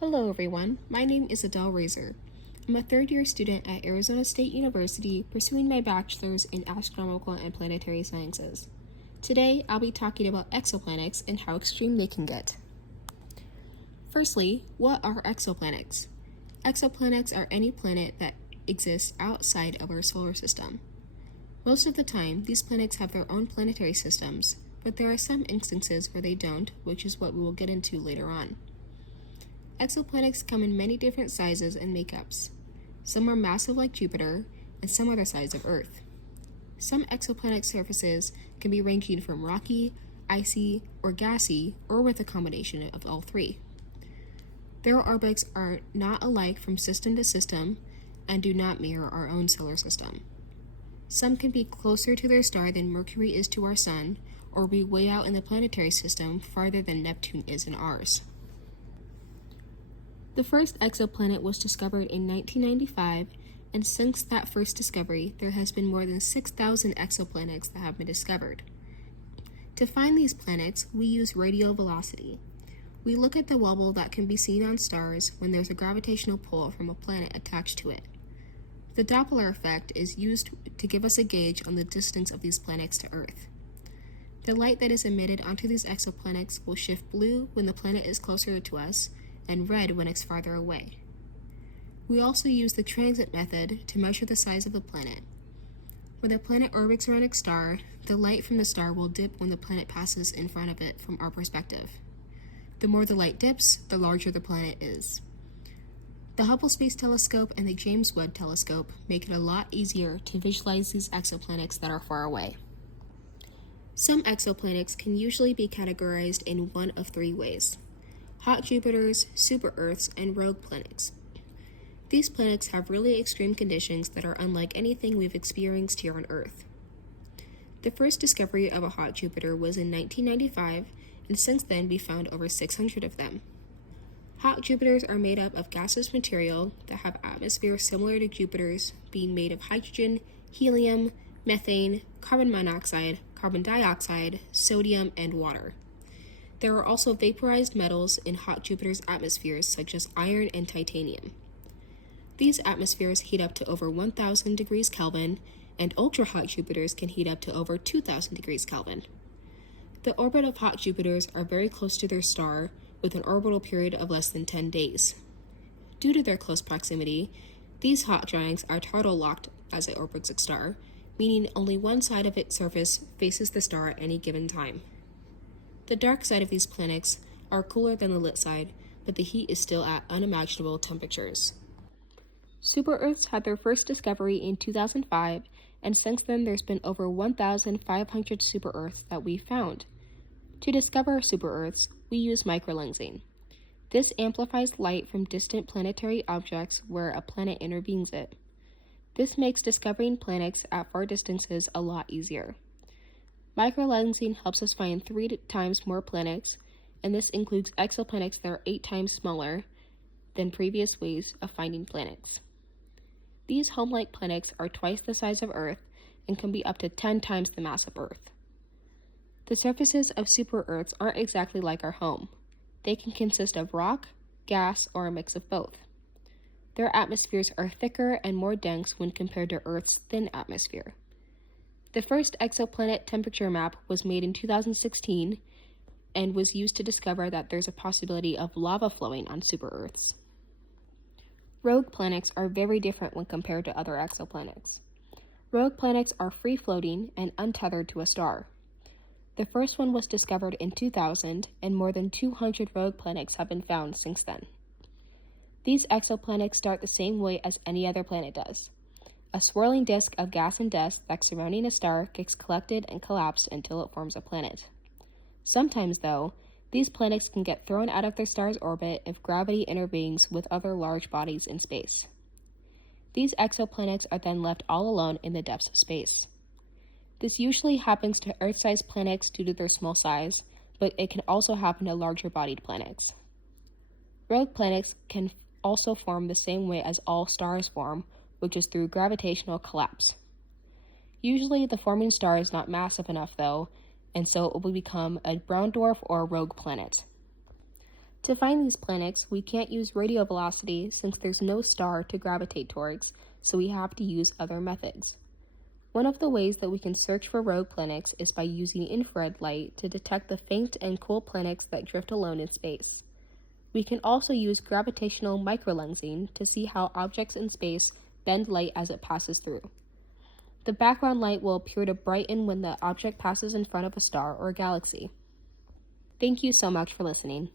Hello everyone, my name is Adele Razor. I'm a third-year student at Arizona State University pursuing my bachelor's in astronomical and planetary sciences. Today, I'll be talking about exoplanets and how extreme they can get. Firstly, what are exoplanets? Exoplanets are any planet that exists outside of our solar system. Most of the time, these planets have their own planetary systems, but there are some instances where they don't, which is what we will get into later on. Exoplanets come in many different sizes and makeups. Some are massive like Jupiter, and some are the size of Earth. Some exoplanet surfaces can be ranging from rocky, icy, or gassy, or with a combination of all three. Their orbits are not alike from system to system and do not mirror our own solar system. Some can be closer to their star than Mercury is to our Sun, or be way out in the planetary system farther than Neptune is in ours. The first exoplanet was discovered in 1995, and since that first discovery, there has been more than 6,000 exoplanets that have been discovered. To find these planets, we use radial velocity. We look at the wobble that can be seen on stars when there's a gravitational pull from a planet attached to it. The Doppler effect is used to give us a gauge on the distance of these planets to Earth. The light that is emitted onto these exoplanets will shift blue when the planet is closer to us, and red when it's farther away. We also use the transit method to measure the size of the planet. When the planet orbits around a star, the light from the star will dip when the planet passes in front of it from our perspective. The more the light dips, the larger the planet is. The Hubble Space Telescope and the James Webb Telescope make it a lot easier to visualize these exoplanets that are far away. Some exoplanets can usually be categorized in one of three ways: hot Jupiters, super-Earths, and rogue planets. These planets have really extreme conditions that are unlike anything we've experienced here on Earth. The first discovery of a hot Jupiter was in 1995, and since then we've found over 600 of them. Hot Jupiters are made up of gaseous material that have atmospheres similar to Jupiter's, being made of hydrogen, helium, methane, carbon monoxide, carbon dioxide, sodium, and water. There are also vaporized metals in hot Jupiter's atmospheres such as iron and titanium. These atmospheres heat up to over 1,000 degrees Kelvin, and ultra-hot Jupiters can heat up to over 2,000 degrees Kelvin. The orbit of hot Jupiters are very close to their star, with an orbital period of less than 10 days. Due to their close proximity, these hot giants are tidal locked as it orbits a star, meaning only one side of its surface faces the star at any given time. The dark side of these planets are cooler than the lit side, but the heat is still at unimaginable temperatures. Super-Earths had their first discovery in 2005, and since then there's been over 1,500 super-Earths that we've found. To discover super-Earths, we use microlensing. This amplifies light from distant planetary objects where a planet intervenes it. This makes discovering planets at far distances a lot easier. Microlensing helps us find 3 times more planets, and this includes exoplanets that are 8 times smaller than previous ways of finding planets. These home-like planets are twice the size of Earth and can be up to 10 times the mass of Earth. The surfaces of super-Earths aren't exactly like our home. They can consist of rock, gas, or a mix of both. Their atmospheres are thicker and more dense when compared to Earth's thin atmosphere. The first exoplanet temperature map was made in 2016 and was used to discover that there's a possibility of lava flowing on super-Earths. Rogue planets are very different when compared to other exoplanets. Rogue planets are free-floating and untethered to a star. The first one was discovered in 2000, and more than 200 rogue planets have been found since then. These exoplanets start the same way as any other planet does. A swirling disk of gas and dust that's surrounding a star gets collected and collapsed until it forms a planet. Sometimes, though, these planets can get thrown out of their star's orbit if gravity intervenes with other large bodies in space. These exoplanets are then left all alone in the depths of space. This usually happens to Earth-sized planets due to their small size, but it can also happen to larger-bodied planets. Rogue planets can also form the same way as all stars form, which is through gravitational collapse. Usually, the forming star is not massive enough, though, and so it will become a brown dwarf or a rogue planet. To find these planets, we can't use radio velocity since there's no star to gravitate towards, so we have to use other methods. One of the ways that we can search for rogue planets is by using infrared light to detect the faint and cool planets that drift alone in space. We can also use gravitational microlensing to see how objects in space bend light as it passes through. The background light will appear to brighten when the object passes in front of a star or galaxy. Thank you so much for listening.